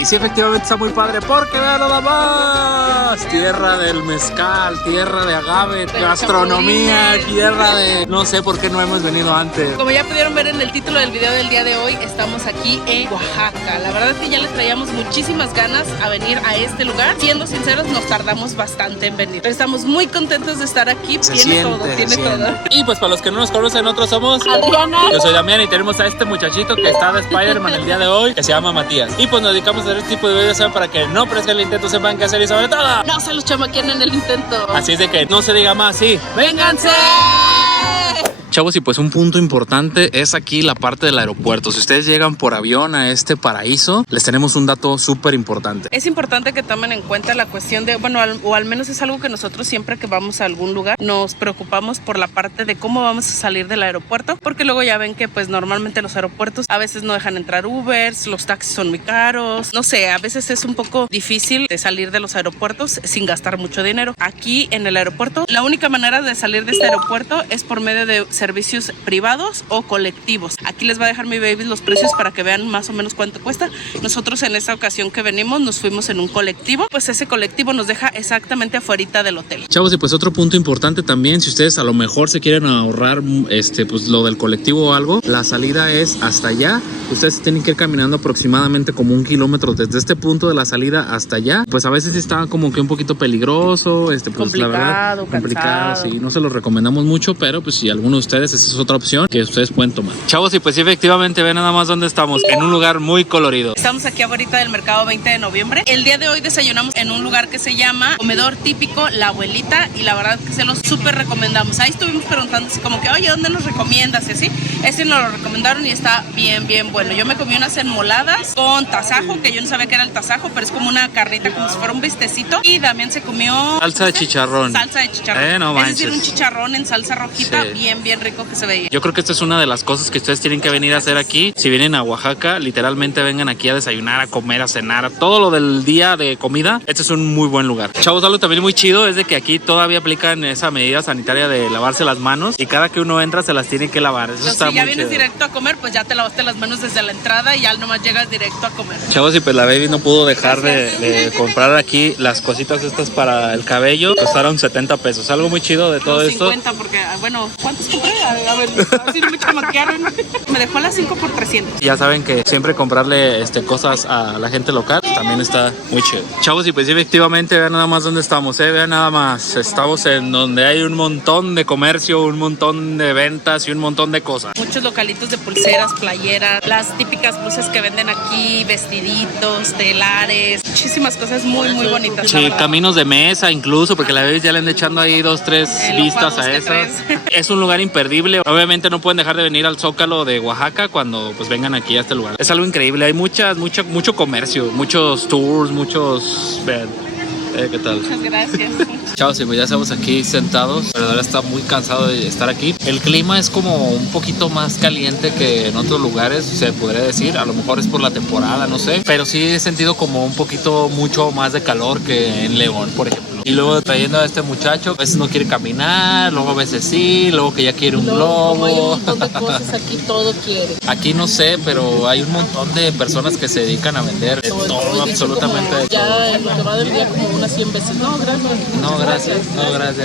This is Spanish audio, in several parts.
Y sí, efectivamente está muy padre porque vean nada más. Tierra del mezcal, tierra de agave, gastronomía, tierra de... No sé por qué no hemos venido antes. Como ya pudieron ver en el título del video del día de hoy, estamos aquí en Oaxaca. La verdad es que ya les traíamos muchísimas ganas a venir a este lugar. Siendo sinceros, nos tardamos bastante en venir. Pero estamos muy contentos de estar aquí. Tiene todo. Y pues para los que no nos conocen, nosotros somos Adriana. Yo soy Damián y tenemos a este muchachito que está de Spider-Man el día de hoy, que se llama Matías. Y pues nos dedicamos a hacer este tipo de videos, ¿saben? Para que no parezca el intento, sepan qué hacer y sobre todo No se los chamaqueen en el intento. Así es de que no se diga más, sí. ¡Vénganse! Chavos, y pues un punto importante es aquí la parte del aeropuerto. Si ustedes llegan por avión a este paraíso, les tenemos un dato súper importante. Es importante que tomen en cuenta la cuestión de, bueno, o al menos es algo que nosotros siempre que vamos a algún lugar nos preocupamos por la parte de cómo vamos a salir del aeropuerto, porque luego ya ven que pues normalmente los aeropuertos a veces no dejan entrar Ubers, los taxis son muy caros, no sé, a veces es un poco difícil de salir de los aeropuertos sin gastar mucho dinero. Aquí en el aeropuerto, la única manera de salir de este aeropuerto es por medio de servicios privados o colectivos. Aquí les va a dejar mi baby los precios para que vean más o menos cuánto cuesta. Nosotros en esta ocasión que venimos nos fuimos en un colectivo, pues ese colectivo nos deja exactamente afuera del hotel. Chavos, y pues otro punto importante también, si ustedes a lo mejor se quieren ahorrar pues lo del colectivo o algo, la salida es hasta allá. Ustedes tienen que ir caminando aproximadamente como 1 kilómetro desde este punto de la salida hasta allá. Pues a veces está como que un poquito peligroso, pues complicado, la verdad, complicado, sí, no se lo recomendamos mucho, pero pues si alguno de ustedes, esa es otra opción que ustedes pueden tomar. Chavos, y pues sí, efectivamente, ven nada más dónde estamos, en un lugar muy colorido. Estamos aquí ahorita del mercado 20 de noviembre. El día de hoy desayunamos en un lugar que se llama Comedor Típico La Abuelita y la verdad que se los súper recomendamos. Ahí estuvimos preguntando así como que, oye, ¿dónde nos recomiendas? Y así, ese nos lo recomendaron y está bien bueno. Yo me comí unas enmoladas con tasajo, que yo no sabía que era el tasajo, pero es como una carnita, como si fuera un bistecito. Y también se comió salsa de chicharrón. Salsa de chicharrón. No manches. Es decir, un chicharrón en salsa rojita, sí. Bien rico que se veía. Yo creo que esta es una de las cosas que ustedes tienen que venir a hacer aquí. Si vienen a Oaxaca, literalmente vengan aquí a desayunar, a comer, a cenar, a todo lo del día de comida. Este es un muy buen lugar. Chavos, algo también muy chido es de que aquí todavía aplican esa medida sanitaria de lavarse las manos y cada que uno entra se las tiene que lavar. Eso está si ya muy vienes chido. Directo a comer, pues ya te lavaste las manos desde la entrada y ya nomás llegas directo a comer. Chavos, y pues la baby no pudo dejar de comprar aquí las cositas estas para el cabello. Costaron 70 pesos. Algo muy chido de todo 50 esto. porque, bueno, ¿cuántos compré? A ver, así no me chamaquearon. Me dejó las 5 por 300. Ya saben que siempre comprarle cosas a la gente local también está muy chido. Chavos, y pues efectivamente vean nada más dónde estamos, vean nada más. Estamos en donde hay un montón de comercio, un montón de ventas y un montón de cosas. Muchos localitos de pulseras, playeras, las típicas blusas que venden aquí, vestiditos, telares, muchísimas cosas muy bonitas. Sí, caminos de mesa incluso, porque la vez ya le han echando ahí 2, 3 vistas a esas. Es un lugar imperdible. Obviamente no pueden dejar de venir al Zócalo de Oaxaca cuando pues vengan aquí a este lugar. Es algo increíble, hay mucho comercio, muchos tours, muchos... ¿qué tal? Muchas gracias. Chavos, y pues ya estamos aquí sentados, pero ahora está muy cansado de estar aquí. El clima es como un poquito más caliente que en otros lugares, se podría decir. A lo mejor es por la temporada, no sé. Pero sí he sentido como un poquito mucho más de calor que en León, por ejemplo. Y luego trayendo a este muchacho, a veces no quiere caminar, luego a veces sí, luego que ya quiere un globo. Hay un montón de cosas aquí, todo quiere. Aquí no sé, pero hay un montón de personas que se dedican a vender de todo, absolutamente de todo. Ya en lo que va del día como unas 100 veces. No, gracias.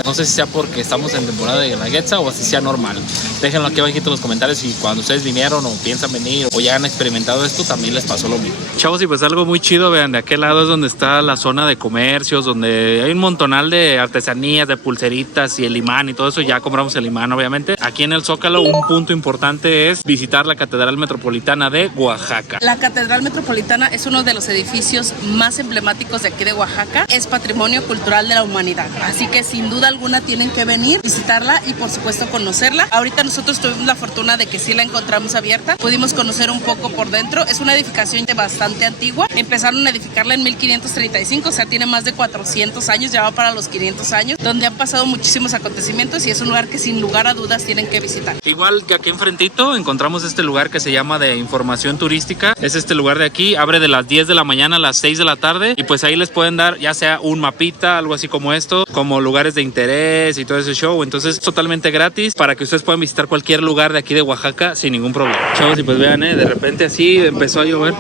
No sé si sea porque estamos en temporada de Guelaguetza o si sea normal. Déjenlo aquí abajito en los comentarios y cuando ustedes vinieron o piensan venir o ya han experimentado esto, también les pasó lo mismo. Chavos, y pues algo muy chido, vean, de aquel lado es donde está la zona de comercios, donde hay un montonal de artesanías, de pulseritas y el imán y todo eso. Ya compramos el imán, obviamente. Aquí en el Zócalo, un punto importante es visitar la Catedral Metropolitana de Oaxaca. La Catedral Metropolitana es uno de los edificios más emblemáticos de aquí de Oaxaca. Es patrimonio cultural de la humanidad. Así que sin duda alguna tienen que venir, visitarla y por supuesto conocerla. Ahorita nosotros tuvimos la fortuna de que sí la encontramos abierta. Pudimos conocer un poco por dentro. Es una edificación bastante antigua. Empezaron a edificarla en 1535, o sea, tiene más de 400 años, ya va para los 500 años, donde han pasado muchísimos acontecimientos y es un lugar que sin lugar a dudas tienen que visitar. Igual que aquí enfrentito encontramos este lugar que se llama de información turística. Es este lugar de aquí, abre de las 10 de la mañana a las 6 de la tarde y pues ahí les pueden dar ya sea un mapita, algo así como esto, como lugares de interés y todo ese show. Entonces es totalmente gratis para que ustedes puedan visitar cualquier lugar de aquí de Oaxaca sin ningún problema. Chavos, y pues vean, de repente así empezó a llover.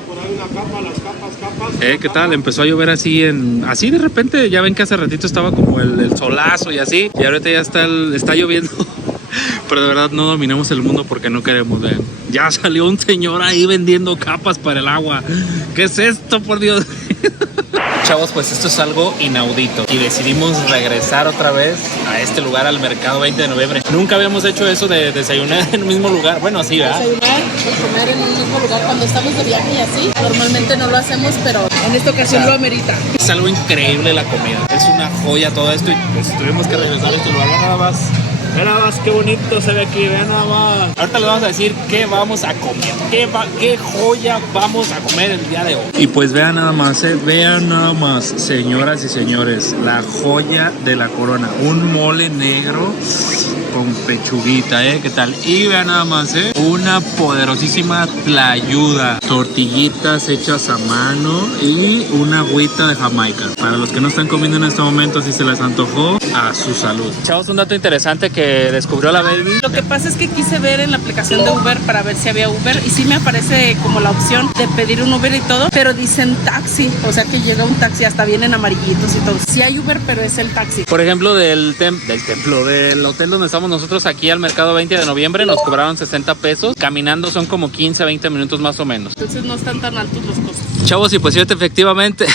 ¿Qué tal? Empezó a llover así así de repente. Ya ven que hace ratito estaba como el solazo y así. Y ahorita ya está lloviendo. Pero de verdad no dominamos el mundo porque no queremos, vean. Ya salió un señor ahí vendiendo capas para el agua. ¿Qué es esto, por Dios? Chavos, pues esto es algo inaudito y decidimos regresar otra vez a este lugar, al mercado 20 de noviembre. Nunca habíamos hecho eso de desayunar en el mismo lugar. Bueno, sí, ¿verdad? Desayunar y comer en un mismo lugar cuando estamos de viaje y así. Normalmente no lo hacemos, pero en esta ocasión lo amerita. Es algo increíble la comida. Es una joya todo esto y pues tuvimos que regresar a este lugar. Vean nada más qué bonito se ve aquí, vean nada más. Ahorita les vamos a decir qué vamos a comer, qué joya vamos a comer el día de hoy. Y pues vean nada más, señoras y señores, la joya de la corona. Un mole negro con pechuguita, ¿qué tal? Y vean nada más, una poderosísima tlayuda, tortillitas hechas a mano y una agüita de Jamaica. Para los que no están comiendo en este momento, si se les antojó, a su salud. Chavos, un dato interesante que descubrió la baby. Lo que pasa es que quise ver en la aplicación de Uber para ver si había Uber y sí me aparece como la opción de pedir un Uber y todo, pero dicen taxi, o sea que llega un taxi, hasta vienen amarillitos y todo. Sí hay Uber, pero es el taxi. Por ejemplo, del hotel donde estamos nosotros aquí al mercado 20 de noviembre nos cobraron 60 pesos. Caminando son como 15 a 20 minutos más o menos. Entonces no están tan altos los costos. Chavos, y pues sí, efectivamente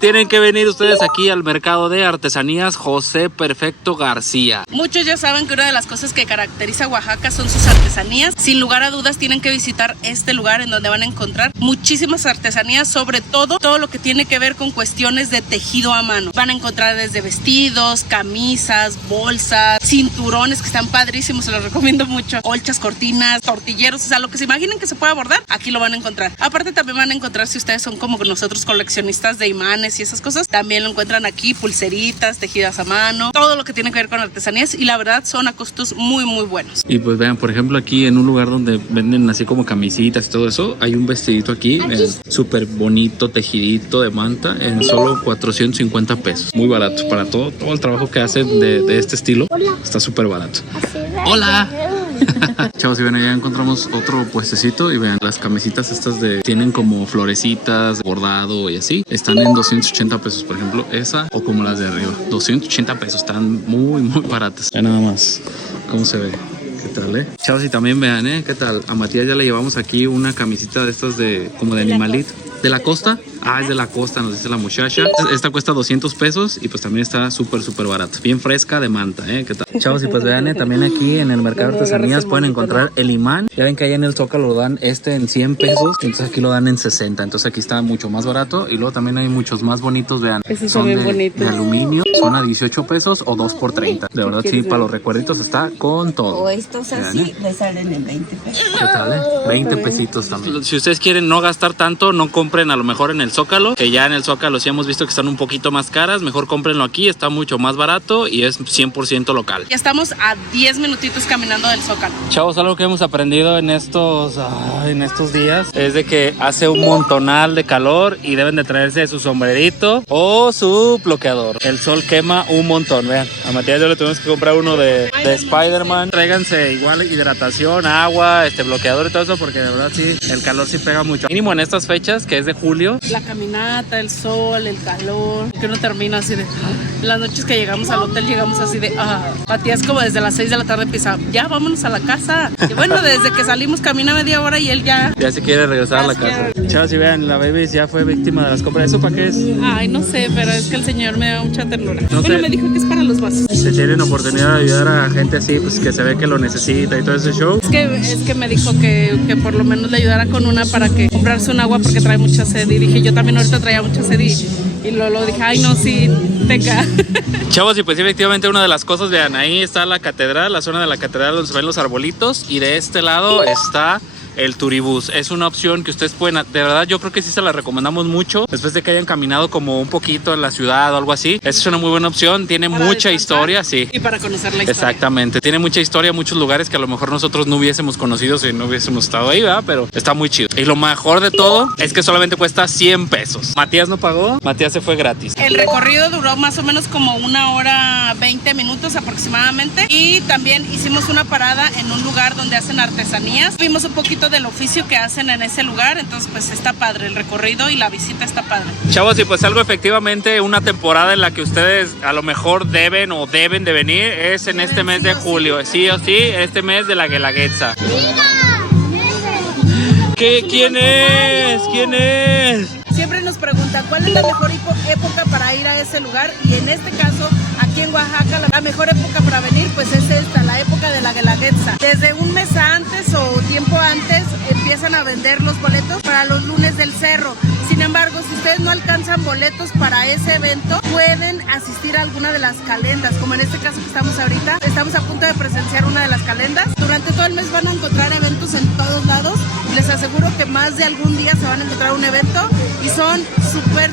tienen que venir ustedes aquí al mercado de artesanías José Perfecto García. Muchos ya saben que una de las cosas que caracteriza a Oaxaca son sus artesanías. Sin lugar a dudas tienen que visitar este lugar en donde van a encontrar muchísimas artesanías, sobre todo lo que tiene que ver con cuestiones de tejido a mano. Van a encontrar desde vestidos, camisas, bolsas, cinturones que están padrísimos, se los recomiendo mucho, colchas, cortinas, tortilleros, o sea, lo que se imaginen que se pueda bordar, aquí lo van a encontrar. Aparte también van a encontrar, si ustedes son como nosotros coleccionistas de imanes y esas cosas, también lo encuentran aquí, pulseritas, tejidas a mano, todo lo que tiene que ver con artesanías y la verdad son a costos muy buenos. Y pues vean, por ejemplo aquí en un lugar donde venden así como camisitas y todo eso, hay un vestidito aquí, súper bonito, tejidito de manta en solo 450 pesos. Muy barato para todo el trabajo que hacen de este estilo. Está súper barato. Hola. Chavos, y ven, ya encontramos otro puestecito y vean, las camisitas estas tienen como florecitas, bordado y así, están en 280 pesos, por ejemplo, esa o como las de arriba, 280 pesos, están muy baratas. Vean nada más cómo se ve. ¿Qué tal, Chavos, y también vean, ¿qué tal? A Matías ya le llevamos aquí una camisita de estas como de animalito. ¿De la costa? Ah, es de la costa, nos dice la muchacha. Esta cuesta 200 pesos y pues también está súper barato. Bien fresca de manta, ¿qué tal? Chavos, y pues vean, también aquí en el mercado de artesanías pueden encontrar el imán. Ya ven que allá en el Zócalo lo dan en 100 pesos, entonces aquí lo dan en 60. Entonces aquí está mucho más barato y luego también hay muchos más bonitos, vean. Esos son de aluminio, son a 18 pesos o 2 por 30. De verdad, sí, para los recuerditos está con todo. O estos así le salen en 20 pesos. ¿Qué tal, 20 pesitos también. Si ustedes quieren no gastar tanto, no compren a lo mejor en el Zócalo, que ya en el Zócalo sí hemos visto que están un poquito más caras. Mejor cómprenlo aquí, está mucho más barato y es 100% local. Ya estamos a 10 minutitos caminando del Zócalo. Chavos, algo que hemos aprendido en estos días es de que hace un montonal de calor y deben de traerse su sombrerito o su bloqueador. El sol quema un montón, vean. A Matías yo le tuvimos que comprar uno de Spider-Man. Tráiganse igual hidratación, agua, bloqueador y todo eso, porque de verdad sí, el calor sí pega mucho. Mínimo en estas fechas, que es de julio. La caminata, el sol, el calor, que uno termina así de... Las noches que llegamos al hotel llegamos así de... Matías como desde las 6 de la tarde empieza, ya vámonos a la casa. Y bueno, desde que salimos camina media hora y él ya se quiere regresar a la casa. Chavos, si vean, la baby ya fue víctima de las compras. ¿Eso para qué es? Ay, no sé, pero es que el señor me da mucha ternura. Bueno, me dijo que es para los vasos. Si tienen oportunidad de ayudar a gente así, pues que se ve que lo necesita y todo ese show. Es que me dijo que por lo menos le ayudara con una para que comprarse un agua porque trae mucha sed. Y dije, yo también ahorita traía mucha sed y lo dije, ay no, sí, teca. Chavos, y pues efectivamente una de las cosas, vean, ahí está la catedral, la zona de la catedral donde se ven los arbolitos y de este lado está el turibús. Es una opción que ustedes pueden, de verdad yo creo que sí se la recomendamos mucho después de que hayan caminado como un poquito en la ciudad o algo así. Es una muy buena opción, tiene para mucha historia, sí. Y para conocer la historia. Exactamente, tiene mucha historia, muchos lugares que a lo mejor nosotros no hubiésemos conocido si no hubiésemos estado ahí, ¿verdad? Pero está muy chido. Y lo mejor de todo es que solamente cuesta 100 pesos. Matías no pagó, Matías se fue gratis. El recorrido duró más o menos como 1 hora 20 minutos aproximadamente y también hicimos una parada en un lugar donde hacen artesanías. Vimos un poquito dependiendo del oficio que hacen en ese lugar. Entonces pues está padre el recorrido y la visita está padre. Chavos, y pues algo efectivamente, una temporada en la que ustedes a lo mejor deben de venir es en este mes de julio. Sí o sí, este mes de la Guelaguetza. ¿Quién es? ¿Quién es? Siempre nos preguntan cuál es la mejor época para ir a ese lugar, y en este caso aquí en Oaxaca la mejor época para venir pues es esta, la época de la Guelaguetza. Desde un mes antes o tiempo antes empiezan a vender los boletos para los lunes del cerro. Sin embargo, si ustedes no alcanzan boletos para ese evento, pueden asistir a alguna de las calendas, como en este caso que estamos ahorita. Estamos a punto de presenciar una de las calendas. Durante todo el mes van a encontrar eventos en todos lados. Les aseguro que más de algún día se van a encontrar un evento y son súper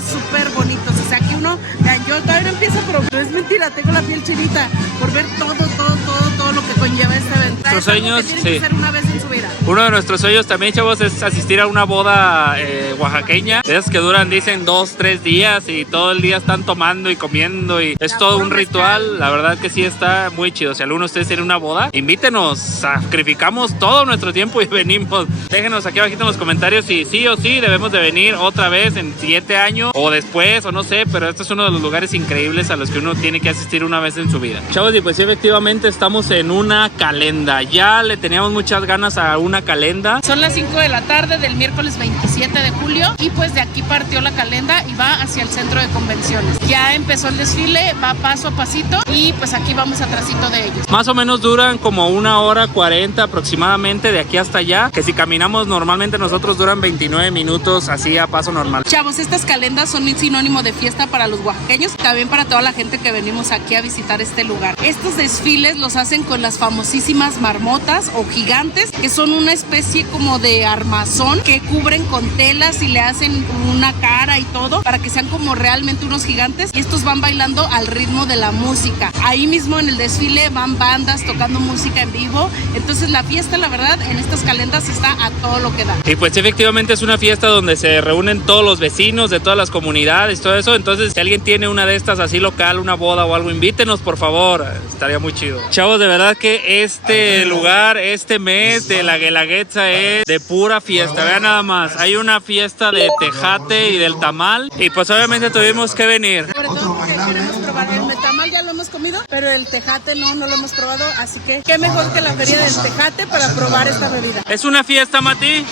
bonitos. O sea, aquí uno, yo todavía no empiezo, pero no es mentira, tengo la piel chinita por ver todo lo que conlleva este evento. Nuestros sueños, tienen que ser una vez en su vida. Uno de nuestros sueños también, chavos, es asistir a una boda oaxaqueña. De esas que duran, dicen, 2-3 días y todo el día están tomando y comiendo y es todo un ritual. La verdad que sí está muy chido. Si alguno de ustedes tiene una boda, invítenos, sacrificamos todo nuestro tiempo y venimos. Déjenos aquí abajito en los comentarios si sí o sí debemos de venir otra vez en el siguiente año o después o no sé, pero este es uno de los lugares increíbles a los que uno tiene que asistir una vez en su vida. Chavos, y pues sí, efectivamente estamos en una calenda. Ya le teníamos muchas ganas a una calenda. Son las 5 de la tarde del miércoles 27 de julio y pues de aquí partió la calenda y va hacia el centro de convenciones. Ya empezó el desfile, va paso a pasito y pues aquí vamos atrasito de ellos. Más o menos duran como 1:40 aproximadamente de aquí hasta allá, que si caminamos normalmente nosotros duran 29 minutos así a paso normal. Chavos, estas calendas son un sinónimo de fiesta para los oaxaqueños, también para toda la gente que venimos aquí a visitar este lugar. Estos desfiles los hacen con las famosísimas marmotas o gigantes, que son una especie como de armazón que cubren con telas y le hacen una cara y todo para que sean como realmente unos gigantes, y estos van bailando al ritmo de la música. Ahí mismo en el desfile van bandas tocando música en vivo. Entonces la fiesta, la verdad, en estas calendas está a todo lo que da. Y pues efectivamente es una fiesta donde se reúnen todos los vecinos de todas las comunidades, todo eso. Entonces si alguien tiene una de estas así local, una boda o algo, invítenos por favor, estaría muy chido. Chavos, de verdad que este lugar, este mes de la Guelaguetza es de pura fiesta. Vean nada más, hay una fiesta de tejate y del tamal y pues obviamente tuvimos que venir. Sobre todo porque queremos probar el tamal, ya lo hemos comido, pero el tejate no lo hemos probado, así que qué mejor que la feria del tejate para probar esta bebida. ¿Es una fiesta, Mati?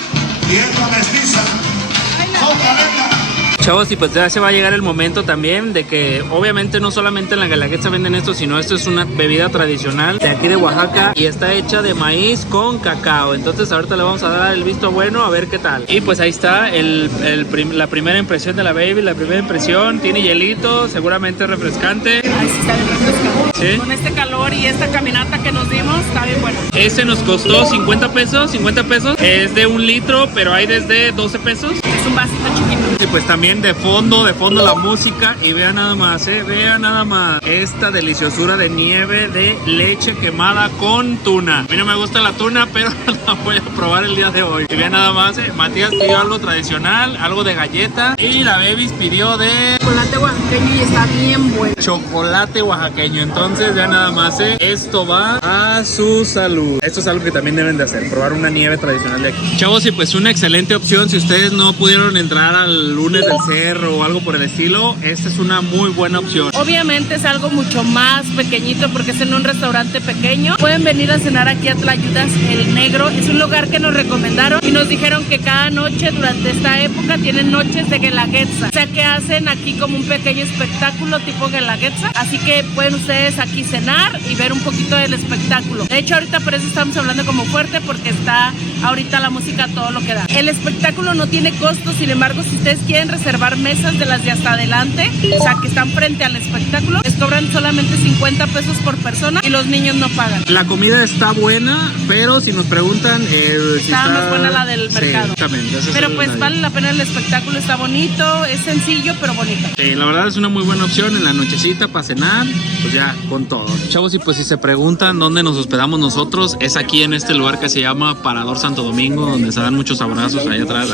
Chavos, y pues ya se va a llegar el momento también de que obviamente no solamente en la Guelaguetza venden esto, sino esto es una bebida tradicional de aquí de Oaxaca y está hecha de maíz con cacao. Entonces ahorita le vamos a dar el visto bueno a ver qué tal. Y pues ahí está la primera impresión de la baby, la primera impresión. Tiene hielito, seguramente refrescante. Ahí sí está bien refrescante. ¿Sí? Con este calor y esta caminata que nos dimos, está bien bueno. Este nos costó 50 pesos. Es de 1 litro, pero hay desde 12 pesos. Es un vasito chiquito. Y pues también de fondo la música. Y vean nada más, vean nada más esta deliciosura de nieve de leche quemada con tuna. A mí no me gusta la tuna, pero la voy a probar el día de hoy. Y vean nada más, Matías pidió algo tradicional, algo de galleta, y la Bebis pidió de chocolate oaxaqueño y está bien bueno. Chocolate oaxaqueño. Entonces vean nada más, esto va a su salud. Esto es algo que también deben de hacer, probar una nieve tradicional de aquí. Chavos, y pues una excelente opción si ustedes no pudieron entrar al lunes del cerro o algo por el estilo, esta es una muy buena opción. Obviamente es algo mucho más pequeñito porque es en un restaurante pequeño. Pueden venir a cenar aquí a Tlayudas el Negro. Es un lugar que nos recomendaron y nos dijeron que cada noche durante esta época tienen noches de Guelaguetza. O sea que hacen aquí como un pequeño espectáculo tipo Guelaguetza. Así que pueden ustedes aquí cenar y ver un poquito del espectáculo. De hecho ahorita por eso estamos hablando como fuerte porque está ahorita la música todo lo que da. El espectáculo no tiene costo, sin embargo si ustedes quieren reservar mesas de las de hasta adelante, o sea que están frente al espectáculo, les cobran solamente 50 pesos por persona y los niños no pagan. La comida está buena, pero si nos preguntan está más buena la del mercado. Sí, exactamente. Pero pues vale la pena el espectáculo, está bonito, es sencillo pero bonito. Sí, Sí, la verdad es una muy buena opción en la nochecita para cenar, pues ya con todo. Chavos, y pues si se preguntan dónde nos hospedamos nosotros, es aquí en este lugar que se llama Parador Santo Domingo, donde se dan muchos abrazos ahí atrás.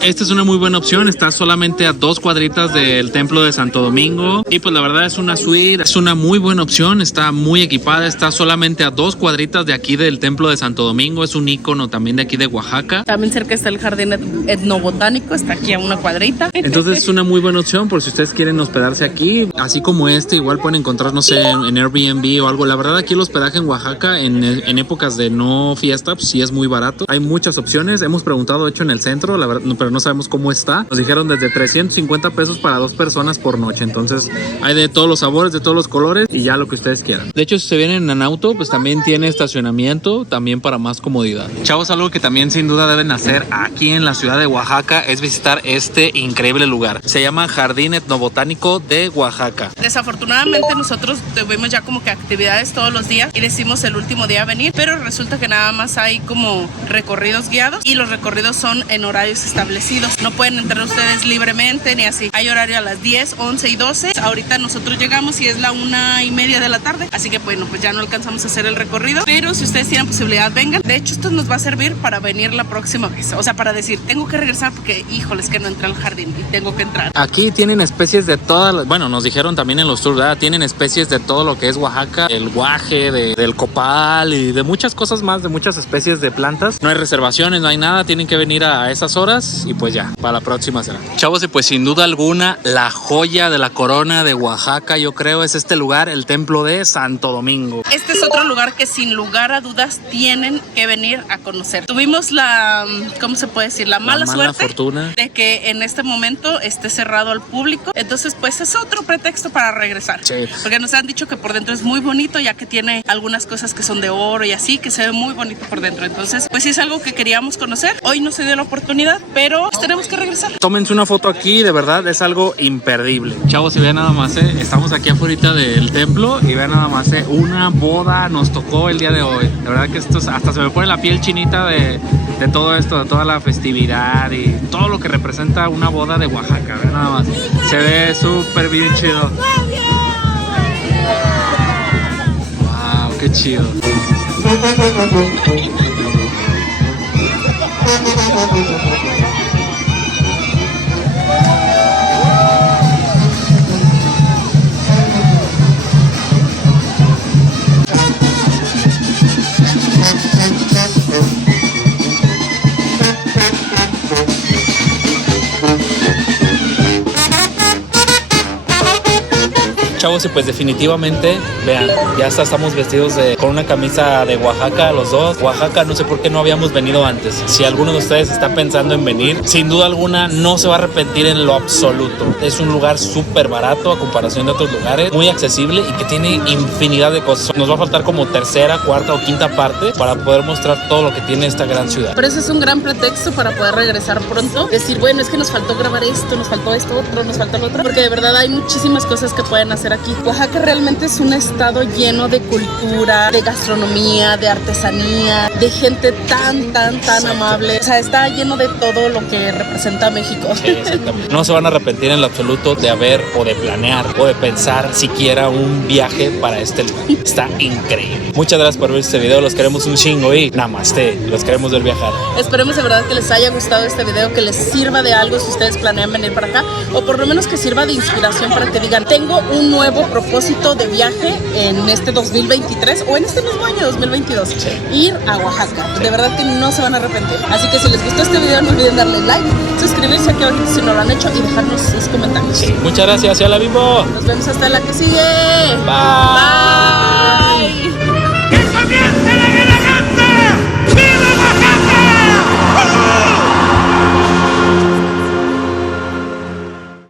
Esta es una muy buena opción, está solamente a 2 cuadritas del templo de Santo Domingo y pues la verdad es una suite, es una muy buena opción, está muy equipada, está solamente a 2 cuadritas de aquí del templo de Santo Domingo, es un ícono también de aquí de Oaxaca. También cerca está el jardín etnobotánico, está aquí a una cuadrita. Entonces es una muy buena opción por si ustedes quieren hospedarse aquí, así como igual pueden encontrar, no sé, en Airbnb o algo. La verdad aquí el hospedaje en Oaxaca en épocas de no fiesta, pues sí es muy barato. Hay muchas opciones, hemos preguntado hecho en el centro, la verdad, pero no sabemos cómo está. Nos dijeron desde 350 pesos para 2 personas por noche, entonces hay de todos los sabores, de todos los colores y ya lo que ustedes quieran. De hecho, si se vienen en auto, pues también tiene estacionamiento, también para más comodidad. Chavos, algo que también sin duda deben hacer aquí en la ciudad de Oaxaca es visitar este increíble lugar. Se llama Jardín Etnobotánico de Oaxaca. Desafortunadamente nosotros tuvimos ya como que actividades todos los días y decimos el último día venir, pero resulta que nada más hay como recorridos guiados y los recorridos son en horarios establecidos. No pueden entrar ustedes libremente ni así. Hay horario a las 10, 11 y 12. Ahorita nosotros llegamos y es la 1:30 de la tarde, así que bueno, pues ya no alcanzamos a hacer el recorrido, pero si ustedes tienen posibilidad, vengan. De hecho, esto nos va a servir para venir la próxima vez, o sea, para decir, tengo que regresar porque, híjoles, que no entré al jardín y tengo que entrar. Aquí tienen especies de todas, bueno, nos dijeron también en los tours, ¿verdad? Tienen especies de todo lo que es Oaxaca, el guaje, del copal y de muchas cosas más, de muchas especies de plantas. No hay reservaciones, no hay nada, tienen que venir a esas horas y pues ya, para la próxima será. Chavos, y pues sin duda alguna, la joya de la corona de Oaxaca, yo creo, es este lugar, el templo de Santo Domingo. Este es otro lugar que sin lugar a dudas tienen que venir a conocer. Tuvimos la, ¿cómo se puede decir? La mala suerte fortuna de que en este momento esté cerrado al público. Entonces, pues es otro pretexto para regresar. Sí. Porque nos han dicho que por dentro es muy bonito, ya que tiene algunas cosas que son de oro y así, que se ve muy bonito por dentro. Entonces, pues sí es algo que queríamos conocer. Hoy no se dio la oportunidad, pero tenemos que regresar. Tómense una foto aquí, de verdad, es algo imperdible. Chavos, si vean nada más, estamos aquí afuera del templo y vean nada más, una boda nos tocó el día de hoy. De verdad que esto hasta se me pone la piel chinita de todo esto, de toda la festividad y todo lo que representa una boda de Oaxaca. Vean nada más, se ve súper bien chido. Wow, qué chido. Chavos, y pues definitivamente, vean, ya estamos vestidos con una camisa de Oaxaca los dos. Oaxaca, no sé por qué no habíamos venido antes. Si alguno de ustedes está pensando en venir, sin duda alguna no se va a arrepentir en lo absoluto. Es un lugar súper barato a comparación de otros lugares, muy accesible y que tiene infinidad de cosas. Nos va a faltar como tercera, cuarta o quinta parte para poder mostrar todo lo que tiene esta gran ciudad. Pero ese es un gran pretexto para poder regresar pronto. Decir, bueno, es que nos faltó grabar esto, nos faltó esto otro, nos faltó lo otro. Porque de verdad hay muchísimas cosas que pueden hacer aquí. Oaxaca realmente es un estado lleno de cultura, de gastronomía, de artesanía, de gente tan amable. O sea, está lleno de todo lo que representa México. Sí, exactamente. No se van a arrepentir en lo absoluto de haber o de planear o de pensar siquiera un viaje para este lugar. Está increíble. Muchas gracias por ver este video, los queremos un chingo y namaste, los queremos ver viajar. Esperemos de verdad que les haya gustado este video, que les sirva de algo si ustedes planean venir para acá, o por lo menos que sirva de inspiración para que digan, tengo un nuevo propósito de viaje en este 2023 o en este mismo año 2022, ir a Oaxaca. De verdad que no se van a arrepentir. Así que si les gustó este video no olviden darle like, suscribirse aquí abajo si no lo han hecho y dejarnos sus comentarios. Muchas gracias, ya la Bimbo. Nos vemos hasta la que sigue. Bye.